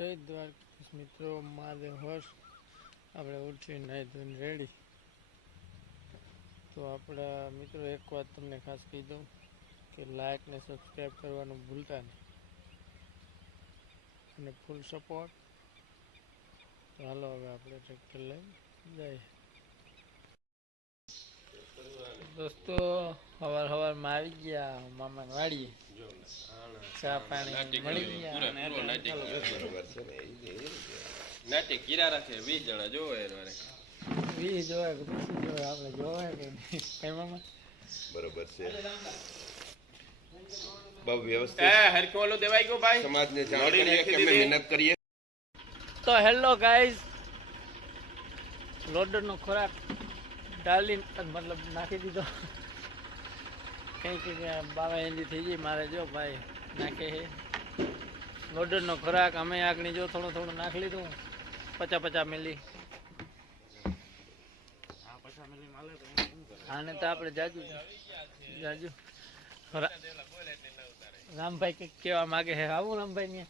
જય દ્વારકાધીશ મિત્રો મહાદેવ હર્ષ આપણે ઉઠી નાહી ધોઈને રેડી. તો આપણા મિત્રો, એક વાત તમને ખાસ કહી દઉં કે લાઇક ને સબસ્ક્રાઈબ કરવાનું ભૂલતા નહીં. અને ફૂલ સપોર્ટ હાલો હવે આપણે ટ્રેક્ટર લઈ જઈએ. દોસ્તો હવાર હવારમાં આવી ગયા મામા વાડીએ ચા પાણી મળી ગયા નાટ્ય કિરા રાખે વીસ જણા જોવે વીસ વી કે પછી જોવે આપણે જોવાય કે નહીં? મામા? બરોબર છે. બહુ વ્યવસ્થિત. એ દેવાઈ ગયું ભાઈ. સમાજને જાણ કે અમે મહેનત કરીએ. તો હેલો ગાઈઝ. લોડરનો ખોરાક ડાલી મતલબ નાખી દીધો. કંઈક બાવા એંડી થઈ ગઈ, મારે જો ભાઈ નાખે છે. લોડરનો ખોરાક, અમે આગળ જો થોડું થોડું નાખી લીધું પચા પચા મિલી. આને તો આપણે જાજુ જાજુ. રામભાઈ કંઈક કહેવા માગે છે. આવું રામભાઈ ને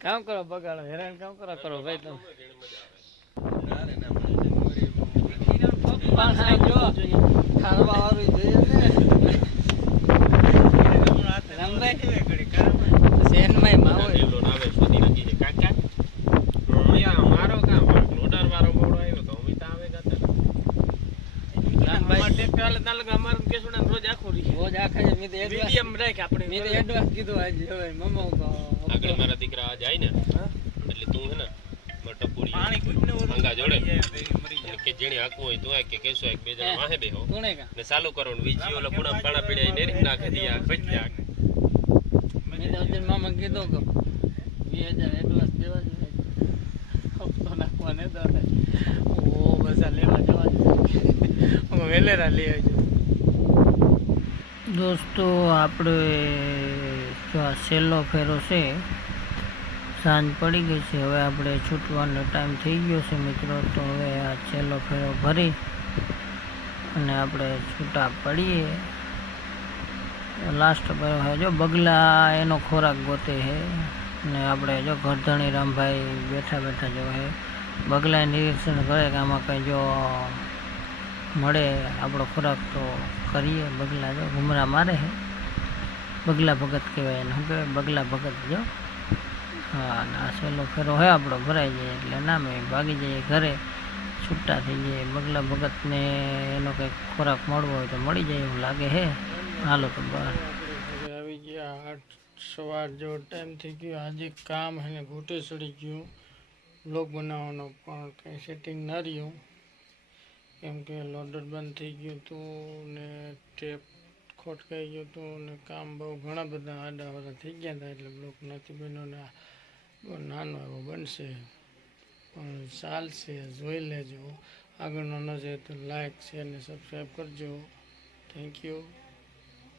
કામ કરો બગાડો હેરાન કામ કરો કરો ભાઈ તમે. શેનભાઈ માવો લીલો નાવે શોધી નાખી છે કાકા અહીંયા મારો કામ લોડર વાળો મોડો આવ્યો તો અમે તો આવે ગાતા રામભાઈ ટ્રેક્ટર હાલે તાલે અમારે કેસુડા રોજ આખો રહી રોજ આખા છે મેં તો મીડિયમ રાખ આપણે. મેં તો એડવાન્સ કીધું આજે હવે મમ્મા આગળ મારા દીકરા જાય ને એટલે તું હે ને મારા ટપુડી પાણી કુટને અંગા જોડે. કે જેને હાકવું હોય તો કે કેસો એક બે જણા વાહે બેહો. કોણે કા? ને ચાલુ કરો ને વીજી ઓલા પૂણા પાણા પીડ્યા નેરી નાખે દિયા ખોચ્યા મેં તો અર્જુન મામા કીધો કે વીસ હજાર એડવાન્સ દેવા જોઈએ હપ્તો નાખવા ને તો ઓ બસ આ લેવા જવા જોઈએ વેલેરા લઈ આવજો. દોસ્તો, આપણે જો આ છેલ્લો ફેરો છે, સાંજ પડી ગઈ છે, હવે આપણે છૂટવાનો ટાઈમ થઈ ગયો છે મિત્રો, તો હવે આ છેલ્લો ફેરો ભરી અને આપણે છૂટા પડીએ. લાસ્ટ પર હે જો બગલા એનો ખોરાક ગોતે છે ને આપણે જો ગરધણી રામભાઈ બેઠા બેઠા જો હે બગલા નિરીક્ષણ કરે કે આમાં કંઈ જો મળે આપણો ખોરાક તો કરીએ, બગલા જો ઘુમરા મારે છે બગલા ભગત કહેવાય એને, શું કહેવાય? બગલા ભગત જો. હા આ સહેલો ફેરો હે આપણો, ભરાઈ જાય એટલે નામે ભાગી જઈએ ઘરે, છૂટા થઈ જાય. બગલા ભગતને એનો કંઈક ખોરાક મળવો હોય તો મળી જાય એવું લાગે હે. હાલો તો બહાર. આવી ગયા આઠ સવાર જેવો ટાઈમ થઈ ગયો. આજે કામ એને ઘૂંટે ચડી ગયું. બ્લોગ બનાવવાનો પણ કંઈ સેટિંગ ન રહ્યું. કેમ કે લોડર બંધ થઈ ગયું હતું ને ટેપ ખોટકાઈ ગયું હતું ને કામ બહુ ઘણા બધા આડા વાળા થઈ ગયા હતા એટલે બ્લોક નથી બન્યો ને બહુ નાનો એવો બનશે. પણ ચાલશે, જોઈ લેજો. આગળનો ન તો લાઈક શેર ને સબસ્ક્રાઈબ કરજો. Thank you